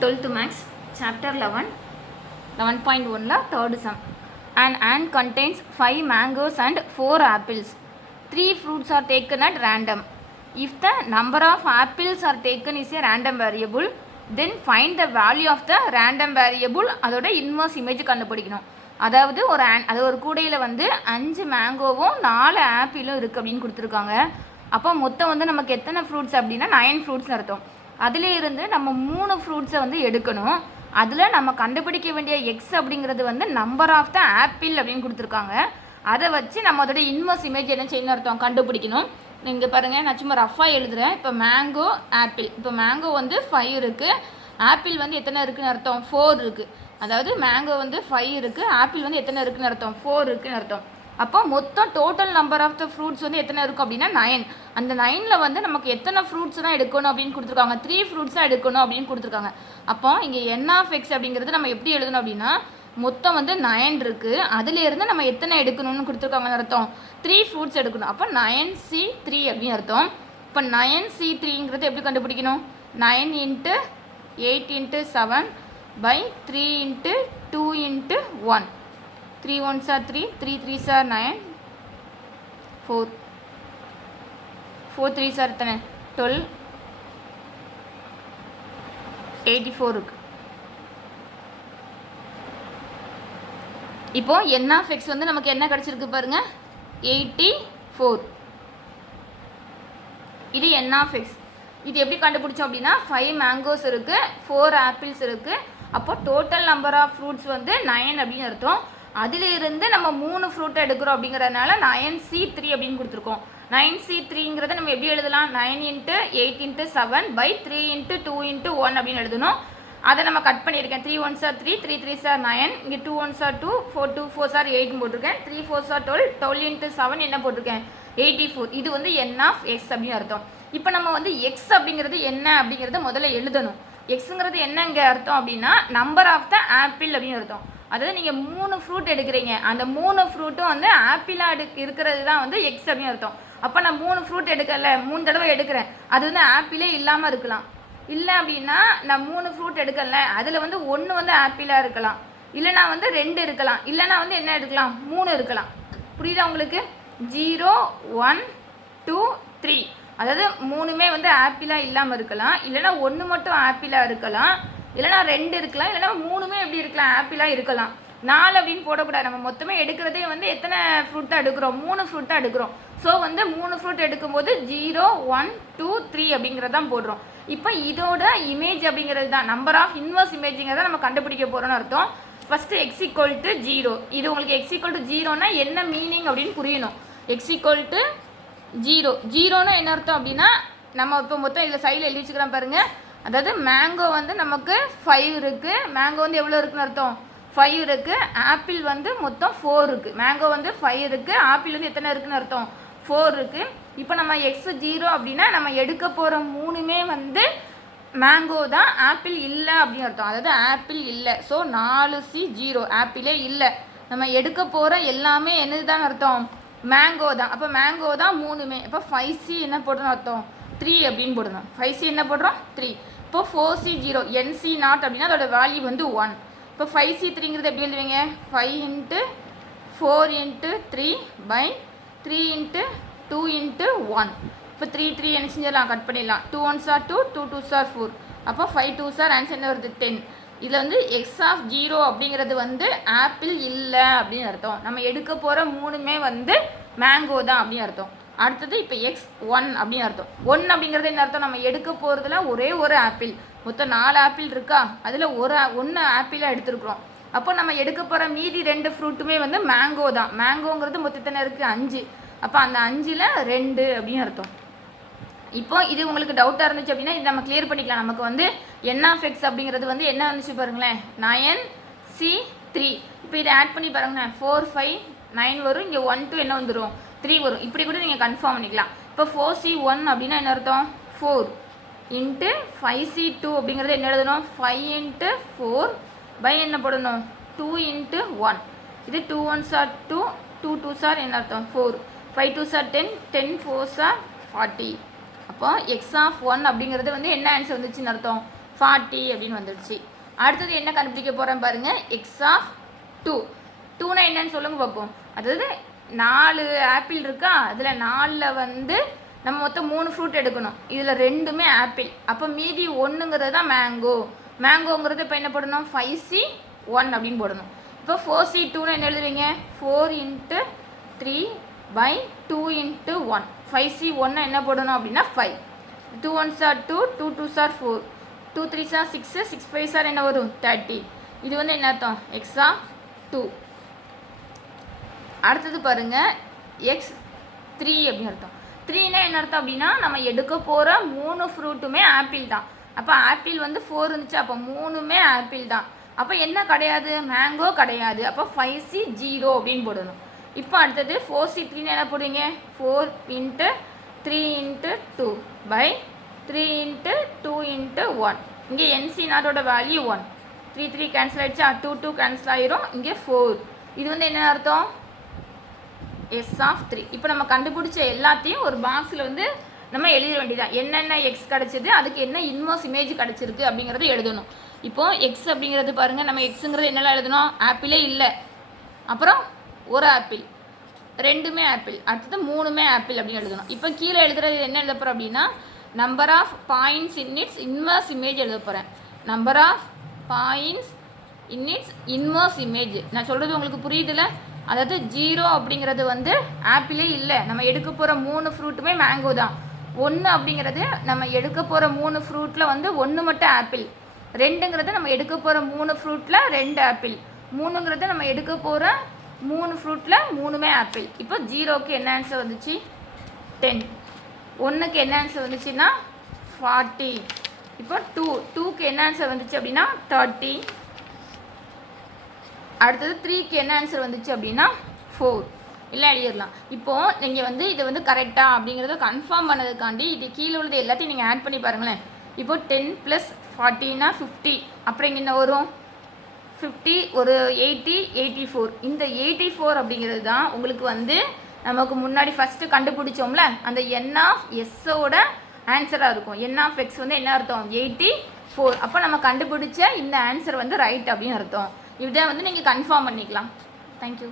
12th Max, Chapter 11, 11.1 la third sum. An ant contains 5 mangoes and 4 apples. 3 fruits are taken at random. If the number of apples are taken is a random variable, then find the value of the random variable. அதோட inverse image கண்டுபிடிக்கணும். அதாவது ஒரு கூடையில் வந்து 5 மேங்கோவும் 4 ஆப்பிளும் இருக்குது அப்படின்னு கொடுத்துருக்காங்க. அப்போ மொத்தம் வந்து நமக்கு எத்தனை ஃப்ரூட்ஸ் அப்படின்னா 9 ஃப்ரூட்ஸ் அர்த்தம். அதில் இருந்து நம்ம 3 ஃப்ரூட்ஸை வந்து எடுக்கணும். அதில் நம்ம கண்டுபிடிக்க வேண்டிய எக்ஸ் அப்படிங்கிறது வந்து நம்பர் ஆஃப் த ஆப்பிள் அப்படின்னு கொடுத்துருக்காங்க. அதை வச்சு நம்ம அதோட இன்வர்ஸ் இமேஜ் என்ன செய்யணும் அர்த்தம் கண்டுபிடிக்கணும். நீங்கள் பாருங்கள், நான் சும்மா ரஃபாக எழுதுகிறேன். இப்போ மேங்கோ ஆப்பிள், இப்போ மேங்கோ வந்து 5 இருக்குது, ஆப்பிள் வந்து எத்தனை இருக்குதுன்னு அர்த்தம் 4 இருக்குது. அதாவது மேங்கோ வந்து 5 இருக்குது, ஆப்பிள் வந்து எத்தனை இருக்குதுன்னு அர்த்தம் 4 இருக்குதுன்னு அர்த்தம். அப்போ மொத்தம் total number of the fruits வந்து எத்தனை இருக்கும் அப்படின்னா 9. அந்த 9ல் வந்து நமக்கு எத்தனை ஃப்ரூட்ஸ் தான் எடுக்கணும் அப்படின்னு கொடுத்துருக்காங்க, 3 ஃப்ரூட்ஸ் தான் எடுக்கணும் அப்படின்னு கொடுத்துருக்காங்க. அப்போ இங்கே என் ஆஃப் எக்ஸ் அப்படிங்கிறது நம்ம எப்படி எழுதணும் அப்படின்னா, மொத்தம் வந்து 9 இருக்குது, அதுலேருந்து நம்ம எத்தனை எடுக்கணும்னு கொடுத்துருக்காங்கன்னு அர்த்தம் 3 ஃப்ரூட்ஸ் எடுக்கணும். அப்போ 9C3 அப்படின்னு அர்த்தம். இப்போ 9C3ங்கிறது எப்படி கண்டுபிடிக்கணும், 9 × 8 × 7 by 3 × 2 × 1. 3 1s are 3, 3 3s are 9, 4 3s are 12, 84 இருக்கு. இப்போ n of x வந்து நமக்கு என்ன கிடைச்சிருக்கு பாருங்க, 84. இது n of x. இது எப்படி கண்டுபிடிச்சோம் அப்படின்னா 5 மேங்கோஸ் இருக்குது, 4 ஆப்பிள்ஸ் இருக்குது. அப்போ டோட்டல் நம்பர் ஆஃப் ஃப்ரூட்ஸ் வந்து 9 அப்படின்னு அர்த்தம். அதிலிருந்து நம்ம 3 ஃப்ரூட்டை எடுக்கிறோம் அப்படிங்கிறதுனால 9C3 அப்படின்னு கொடுத்துருக்கோம். 9C3ங்கிறத நம்ம எப்படி எழுதலாம், 9 × 8 × 7 by 3 × 2 × 1 அப்படின்னு எழுதணும். அதை நம்ம கட் பண்ணியிருக்கேன். 3 1s are 3, 3 3s are 9, இங்கே 2 1s are 2, 2 4s are 8 போட்டிருக்கேன். 3 4s are 12, 12 × 7 என்ன போட்டிருக்கேன் 84. இது வந்து n of x அப்படின்னு அர்த்தம். இப்போ நம்ம வந்து எக்ஸ் அப்படிங்கிறது என்ன அப்படிங்கிறத முதல்ல எழுதணும். எக்ஸுங்கிறது என்ன இங்கே அர்த்தம் அப்படின்னா நம்பர் ஆஃப் த ஆப்பிள் அப்படின்னு அர்த்தம். அதாவது நீங்கள் 3 ஃப்ரூட் எடுக்கிறீங்க, அந்த 3 ஃப்ரூட்டும் வந்து ஆப்பிளாக இருக்கிறது தான் வந்து எக்ஸ் அப்படின்னு அர்த்தம். அப்போ நான் 3 ஃப்ரூட் எடுக்கல, 3 தடவை எடுக்கிறேன், அது வந்து ஆப்பிளே இல்லாமல் இருக்கலாம். இல்லை அப்படின்னா நான் 3 ஃப்ரூட் எடுக்கல, அதில் வந்து 1 வந்து ஆப்பிளாக இருக்கலாம், இல்லைனா வந்து 2 இருக்கலாம், இல்லைனா வந்து என்ன எடுக்கலாம் 3 இருக்கலாம். புரியுதா உங்களுக்கு? 0 1 2 3, அதாவது 3மே வந்து ஆப்பிளாக இல்லாமல் இருக்கலாம், இல்லைனா 1 மட்டும் ஆப்பிளாக இருக்கலாம், இல்லைனா 2 இருக்கலாம், இல்லைனா 3மே எப்படி இருக்கலாம் ஆப்பிளாக இருக்கலாம். 4 அப்படின்னு போடக்கூடாது. நம்ம மொத்தமே எடுக்கிறதே வந்து எத்தனை ஃப்ரூட் தான் எடுக்கிறோம், 3 ஃப்ரூட் தான் எடுக்கிறோம். ஸோ வந்து 3 ஃப்ரூட் எடுக்கும்போது 0 1 2 3 அப்படிங்கிறதான் போடுறோம். இப்போ இதோட இமேஜ் அப்படிங்கிறது தான் நம்பர் ஆஃப் இன்வர்ஸ் இமேஜிங்கிறத நம்ம கண்டுபிடிக்க போகிறோம்னு அர்த்தம். First x = 0. இது உங்களுக்கு x = 0னா என்ன மீனிங் அப்படின்னு புரியணும். x = 0, 0னா என்ன அர்த்தம் அப்படின்னா, நம்ம இப்போ மொத்தம் இதில் சைடில் எழுதி வச்சுக்கிறோம் பாருங்கள். அதாவது மேங்கோ வந்து நமக்கு 5 இருக்குது, மேங்கோ வந்து எவ்வளோ இருக்குன்னு அர்த்தம் 5 இருக்குது, ஆப்பிள் வந்து மொத்தம் 4 இருக்குது. மேங்கோ வந்து 5 இருக்குது, ஆப்பிள் வந்து எத்தனை இருக்குன்னு அர்த்தம் 4 இருக்குது. இப்போ நம்ம எக்ஸ் 0 அப்படின்னா நம்ம எடுக்க போகிற 3மே வந்து மேங்கோ தான், ஆப்பிள் இல்லை அப்படின்னு அர்த்தம். அதாவது ஆப்பிள் இல்லை. ஸோ 4C0 ஆப்பிளே இல்லை. நம்ம எடுக்க போகிற எல்லாமே என்னது தான் அர்த்தம் மேங்கோ தான். அப்போ மேங்கோ தான் 3மே. இப்போ 5C என்ன போடுறோம் அர்த்தம் 3 அப்படின்னு போடணும். 5C என்ன போடுறோம் 3. இப்போ 4C0 NC0 அப்படின்னா அதோட வேல்யூ வந்து 1. இப்போ 5C3ங்கிறது எப்படி எழுதுவீங்க, 5 × 4 × 3 by 3 × 2 × 1. இப்போ 3 3 என்ன செஞ்சிடலாம், கட் பண்ணிடலாம். 2 1s are 2, 2 2s are 4. அப்போ 5 2s are ஆன்சர் என்ன வருது 10. இதில் வந்து எக்ஸ் ஆஃப் 0 அப்படிங்கிறது வந்து ஆப்பிள் இல்லை அப்படின்னு அர்த்தம். நம்ம எடுக்க போகிற 3மே வந்து மேங்கோ தான் அப்படின்னு அர்த்தம். அடுத்தது இப்போ எக்ஸ் 1 அப்படின்னு அர்த்தம். 1 அப்படிங்கிறது என்ன அர்த்தம், நம்ம எடுக்க போகிறதுல ஒரே ஒரு ஆப்பிள், மொத்தம் 4 ஆப்பிள் இருக்கா, அதில் 1 ஆப்பிளாக எடுத்துருக்குறோம். அப்போ நம்ம எடுக்க போகிற மீதி 2 ஃப்ரூட்டுமே வந்து மேங்கோ தான். மேங்கோங்கிறது மொத்தத்தின இருக்குது 5. அப்போ அந்த 5ல் 2 அப்படின்னு அர்த்தம். இப்போ இது உங்களுக்கு டவுட்டாக இருந்துச்சு அப்படின்னா இது நம்ம கிளியர் பண்ணிக்கலாம். நமக்கு வந்து n of x அப்படிங்கிறது வந்து என்ன வந்துச்சு பாருங்களேன் 9C3. இப்போ இதை ஆட் பண்ணி பாருங்களேன், 4 5 9 வரும், இங்கே 1 2 என்ன வந்துடும் 3 வரும். இப்படி கூட நீங்கள் கன்ஃபார்ம் பண்ணிக்கலாம். இப்போ 4C1 அப்படின்னா என்ன அர்த்தம் 4 × 5C2 அப்படிங்கிறது என்ன எழுதணும் 5 × 4 by என்ன போடணும் 2 × 1. இது 2 1s are 2, 2 2s are என்ன அர்த்தம் 4, 5 2s are 10, 10 4s are 40. அப்போ x of 1 அப்படிங்கிறது வந்து என்ன ஆன்சர் வந்துச்சுன்னு அர்த்தம் 40 அப்படின்னு வந்துடுச்சு. அடுத்தது என்ன கண்டுபிடிக்க போகிறேன் பாருங்கள், எக்ஸ் ஆஃப் 2. 2னா என்னன்னு சொல்லுங்க பார்ப்போம். அதாவது 4 ஆப்பிள் இருக்கா, அதில் 4ல் வந்து நம்ம மொத்தம் 3 ஃப்ரூட் எடுக்கணும். இதில் 2மே ஆப்பிள். அப்போ மீதி 1ங்கிறது தான் மேங்கோ. மேங்கோங்கிறது இப்போ என்ன போடணும், 5C1 அப்படின்னு போடணும். இப்போ 4C2னா என்ன எழுதுவீங்க, 4 × 3/2 × 1. 5C1 என்ன போடணும் அப்படின்னா 5. 2 1s are 2, 2 2s are 4, 2 3s are 6, 6 5s are என்ன வரும் 30. இது வந்து என்ன அர்த்தம், எக்ஸ் ஆஃப் 2. அடுத்தது பாருங்கள், எக்ஸ் 3 அப்படின்னு அர்த்தம். 3னா என்ன அர்த்தம் அப்படின்னா நம்ம எடுக்க போகிற 3 ஃப்ரூட்டுமே ஆப்பிள் தான். அப்போ ஆப்பிள் வந்து 4 இருந்துச்சு, அப்போ 3மே ஆப்பிள் தான். அப்போ என்ன கிடையாது, மேங்கோ கிடையாது. அப்போ 5C0 அப்படின்னு போடணும். இப்போ அடுத்தது 4C3 என்ன போடுவீங்க, 4 × 3 × 2/3 × 2 × 1. இங்கே NC0ஓட வேல்யூ 1. 3 3 கேன்சல் ஆகிடுச்சா, 2 2 கேன்சல் ஆகிரும். இங்கே 4. இது வந்து என்ன அர்த்தம், எஸ் ஆஃப் 3. இப்போ நம்ம கண்டுபிடிச்ச எல்லாத்தையும் ஒரு பாக்ஸில் வந்து நம்ம எழுத வேண்டியதான். என்னென்ன எக்ஸ் கிடச்சிது, அதுக்கு என்ன இன்வர்ஸ் இமேஜ் கிடச்சிருக்கு அப்படிங்கிறத எழுதணும். இப்போது எக்ஸ் அப்படிங்கிறது பாருங்கள், நம்ம எக்ஸுங்கிறது என்னெல்லாம் எழுதணும், ஆப்பிளே இல்லை, அப்புறம் ஒரு ஆப்பிள், 2மே ஆப்பிள், அடுத்தது 3மே ஆப்பிள் அப்படின்னு எழுதணும். இப்போ கீழே எழுதுறது என்ன எழுத போகிறோம் அப்படின்னா, number of points in its inverse image எழுத போகிறேன். Number of points in its inverse image. நான் சொல்கிறது உங்களுக்கு புரியுதுல்ல, அதாவது 0 அப்படிங்கிறது வந்து ஆப்பிளே இல்லை, நம்ம எடுக்க போகிற 3 ஃப்ரூட்டுமே மேங்கோ தான். 1 அப்படிங்கிறது நம்ம எடுக்க போகிற 3 ஃப்ரூட்டில் வந்து 1 மட்டும் ஆப்பிள். 2ங்கிறது நம்ம எடுக்க போகிற 3 ஃப்ரூட்டில் 2 ஆப்பிள். 3ங்கிறது நம்ம எடுக்க போகிற 3 ஃப்ரூட்டில் 3மே ஆப்பிள். இப்போ 0க்கு என்ன ஆன்சர் வந்துச்சு, 10. 1க்கு என்ன ஆன்சர் வந்துச்சுன்னா 40. இப்போ 2க்கு என்ன ஆன்சர் வந்துச்சு அப்படின்னா 30. அடுத்தது 3க்கு என்ன ஆன்சர் வந்துச்சு அப்படின்னா 4. இல்லை எழுதிடலாம். இப்போது நீங்கள் வந்து இதை வந்து கரெக்டாக அப்படிங்கிறத கன்ஃபார்ம் பண்ணதுக்காண்டி இது கீழே உள்ளது எல்லாத்தையும் நீங்கள் ஆட் பண்ணி பாருங்களேன். இப்போது 10 + 40னா 50. அப்புறம் இங்கே என்ன வரும், 50 ஒரு 80 84. இந்த 84 அப்படிங்கிறது தான் உங்களுக்கு வந்து நமக்கு முன்னாடி ஃபஸ்ட்டு கண்டுபிடிச்சோம்ல அந்த n ஆஃப் எஸ்ஸோட ஆன்சராக இருக்கும். n ஆஃப் எக்ஸ் வந்து என்ன அர்த்தம், 84. அப்போ நம்ம கண்டுபிடிச்ச இந்த ஆன்சர் வந்து ரைட் அப்படின்னு அர்த்தம். இதை வந்து நீங்கள் கன்ஃபார்ம் பண்ணிக்கலாம். தேங்க்யூ.